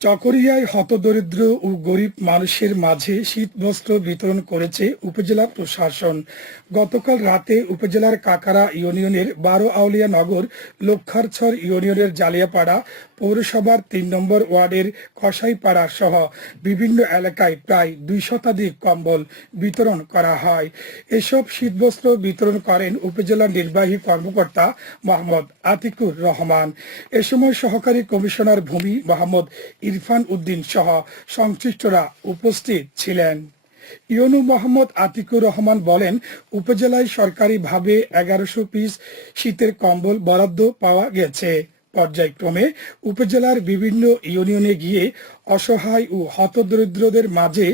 চকরিয়ায় হতদরিদ্র ও গরিব মানুষের মাঝে শীতবস্ত্র বিতরণ করেছে উপজেলা প্রশাসন। গতকাল রাতে উপজেলার কাকারা ইউনিয়নের বারো আউলিয়া নগর লক্ষারছর ইউনিয়নের জালিয়াপাড়া পৌরসভার তিন নম্বর ওয়ার্ডের কসাইপাড়া সহ বিভিন্ন এলাকায় প্রায় দুই শতাধিক কম্বল বিতরণ করা হয়। এসব শীতবস্ত্র বিতরণ করেন উপজেলা নির্বাহী কর্মকর্তা মোহাম্মদ আতিকুর রহমান। এ সময় সহকারী কমিশনার ভূমি মোহাম্মদ ইরফান উদ্দিন সহ সংশ্লিষ্টরা উপস্থিত ছিলেন। ইয়নু মোহাম্মদ আতিকুর রহমান বলেন, উপজেলায় সরকারিভাবে এগারোশো পিস শীতের কম্বল বরাদ্দ পাওয়া গেছে। পর্যায়ক্রমে উপজেলার বিভিন্ন ইউনিয়নে গিয়ে অসহায় ও হতদরিদ্রদের মাঝে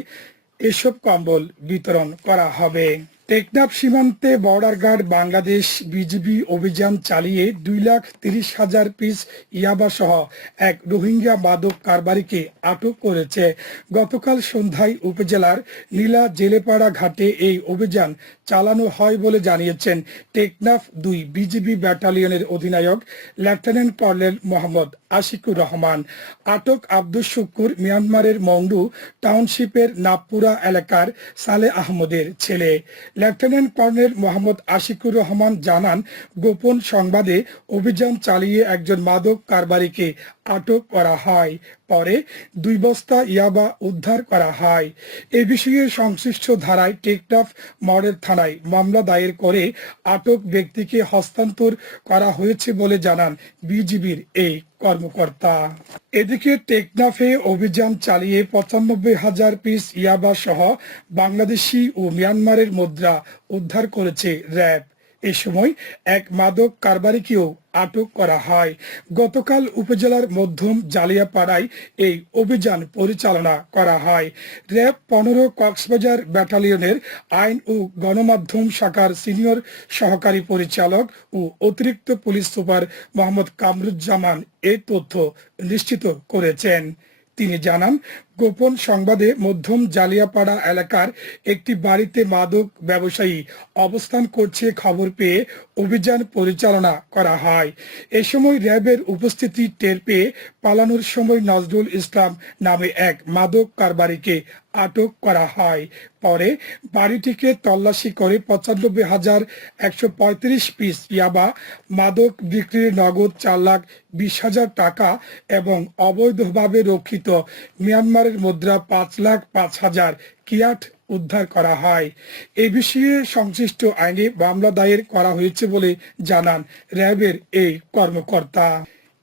এসব কম্বল বিতরণ করা হবে। টেকনাফ সীমান্তে বর্ডার গার্ড বাংলাদেশ বিজিবি অভিযান চালিয়ে দুই লাখ তিরিশ হাজার পিস ইয়াবা সহ এক রোহিঙ্গা মাদক কারবারিকে আটক করেছে। গতকাল সন্ধ্যায় উপজেলার নীলা জেলেপাড়া ঘাটে এই অভিযান চালানো হয় বলে জানিয়েছেন টেকনাফ দুই বিজিবি ব্যাটালিয়নের অধিনায়ক লেফটেন্যান্ট কর্নেল মোহাম্মদ আশিকুর রহমান। আটক আব্দুল শুকুর মিয়ানমারের মংডু টাউনশিপের নাপপুরা এলাকার সালে আহমদের ছেলে। লেফটেন্যান্ট কর্নেল মোহাম্মদ আশিকুর রহমান জানান, গোপন সংবাদে অভিযান চালিয়ে একজন মাদক কারবারিকে আটক করা হয়। পরে দুই বস্তা ইয়াবা উদ্ধার করা হয়। এ বিষয়ে সংশ্লিষ্ট ধারায় টেকটাফ মডেল থানায় মামলা দায়ের করে আটক ব্যক্তিকে হস্তান্তর করা হয়েছে বলে জানান বিজিবির এই কর্মকর্তা। এদিকে টেকনাফে অভিযান চালিয়ে পঁচানব্বই হাজার পিস ইয়াবা সহ বাংলাদেশি ও মিয়ানমারের মুদ্রা উদ্ধার করেছে র্যাব। এ সময় এক মাদক কারবারিকেও আটক করা হয়। গতকাল উপজেলার মধ্যম জালিয়াপাড়ায় এই অভিযান পরিচালনা করা হয়। র্যাব পনেরো কক্সবাজার ব্যাটালিয়নের আইন ও গণমাধ্যম শাখার সিনিয়র সহকারী পরিচালক ও অতিরিক্ত পুলিশ সুপার মোহাম্মদ কামরুজ্জামান এই তথ্য নিশ্চিত করেছেন। তিনি জানান গোপন সংবাদে মধ্যম জালিয়াপাড়া এলাকার একটি বাড়িতে মাদক ব্যবসায়ী অবস্থান করছে খবর পেয়ে অভিযান পরিচালনা করা হয়। এ সময় র্যাবের উপস্থিতি টের পেয়ে পালানোর সময় নজরুল ইসলাম নামে এক মাদক কারবারিকে আটক করা হয়। পরে বাড়িটিকে তল্লাশি করে পঁচানব্বই হাজার একশো পঁয়ত্রিশ পিস ইয়াবা, মাদক বিক্রির নগদ চার লাখ বিশ হাজার টাকা এবং অবৈধভাবে রক্ষিত মিয়ানমারের মুদ্রা পাঁচ লাখ পাঁচ হাজার কিয়াট উদ্ধার করা হয়। এ বিষয়ে সংশ্লিষ্ট আইনে মামলা দায়ের করা হয়েছে বলে জানান র্যাবের এই কর্মকর্তা।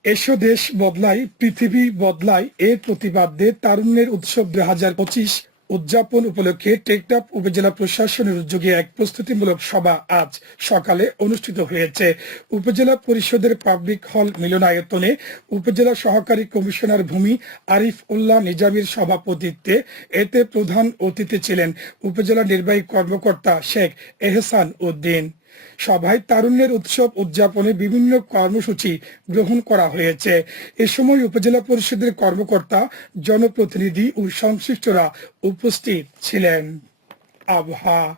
এসো দেশ বদলাই পৃথিবী বদলায়, এর প্রতিবাদে তারুণ্যের উৎসব দুই হাজার পঁচিশ উদযাপন উপলক্ষে টেকটাপ উপজেলা প্রশাসনের উদ্যোগে এক প্রস্তুতিমূলক সভা আজ সকালে অনুষ্ঠিত হয়েছে। উপজেলা পরিষদের পাবলিক হল মিলনায়তনে উপজেলা সহকারী কমিশনার ভূমি আরিফ উল্লাহ নিজামীর সভাপতিত্বে এতে প্রধান অতিথি ছিলেন উপজেলা নির্বাহী কর্মকর্তা শেখ এহসান উদ্দিন। সভায় তারুণ্যের উৎসব উদযাপনে বিভিন্ন কর্মসূচি গ্রহণ করা হয়েছে। এ সময় উপজেলা পরিষদের কর্মকর্তা, জনপ্রতিনিধি ও সংশ্লিষ্টরা উপস্থিত ছিলেন। আবহাওয়া।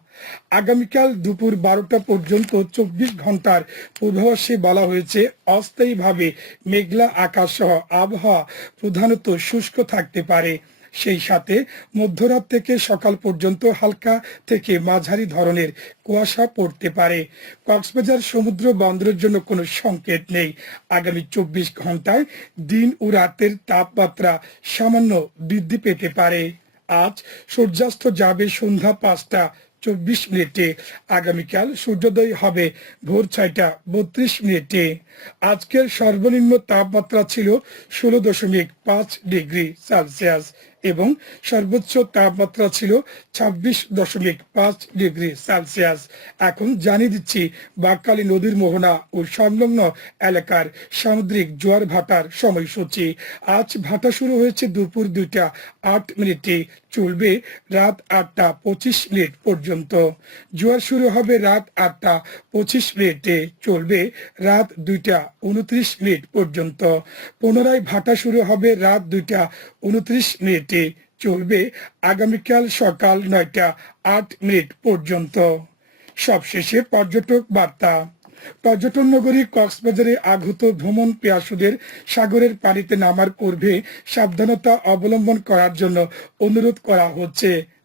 আগামীকাল দুপুর বারোটা পর্যন্ত চব্বিশ ঘণ্টার পূর্বাভাসে বলা হয়েছে, অস্থায়ীভাবে মেঘলা আকাশ সহ আবহাওয়া প্রধানত শুষ্ক থাকতে পারে। সেই সাথে মধ্যরাত থেকে সকাল পর্যন্ত হালকা থেকে মাঝারি ধরনের কুয়াশা পড়তে পারে। কক্সবাজার সমুদ্র বন্দরের জন্য কোনো সংকেত নেই। আগামী চব্বিশ ঘন্টায় দিন ও রাতের তাপমাত্রা সামান্য বৃদ্ধি পেতে পারে। আজ সূর্যাস্ত যাবে সন্ধ্যা পাঁচটা চব্বিশ মিনিটে। আগামীকাল সূর্যোদয় হবে ভোর ছয়টা বত্রিশ মিনিটে। আজকের সর্বনিম্ন তাপমাত্রা ছিল ষোলো দশমিক পাঁচ ডিগ্রি সেলসিয়াস। এবং সর্বোচ্চ তাপমাত্রা ছিল ছাব্বিশ দশমিক পাঁচ ডিগ্রি সেলসিয়াস। এখন জানিয়ে দিচ্ছি বাককালী নদীর মোহনা ও সংলগ্ন এলাকার সামুদ্রিক জোয়ার ভাটার সময়সূচি। আজ ভাটা শুরু হয়েছে দুপুর দুইটা আট মিনিটে, চলবে রাত আটটা পঁচিশ মিনিট পর্যন্ত। জোয়ার শুরু হবে রাত আটটা পঁচিশ মিনিটে, চলবে রাত দুইটা উনত্রিশ মিনিট পর্যন্ত। পুনরায় ভাটা শুরু হবে রাত দুইটা উনত্রিশ মিনিটে চলবে আগামীকাল সকাল নয়টা আট মিনিট পর্যন্ত। সবশেষে পর্যটক বার্তা। পর্যটন নগরী কক্সবাজারে আগত ভ্রমণ পেয়াসুদের সাগরের পানিতে নামার পূর্বে সাবধানতা অবলম্বন করার জন্য অনুরোধ করা হচ্ছে।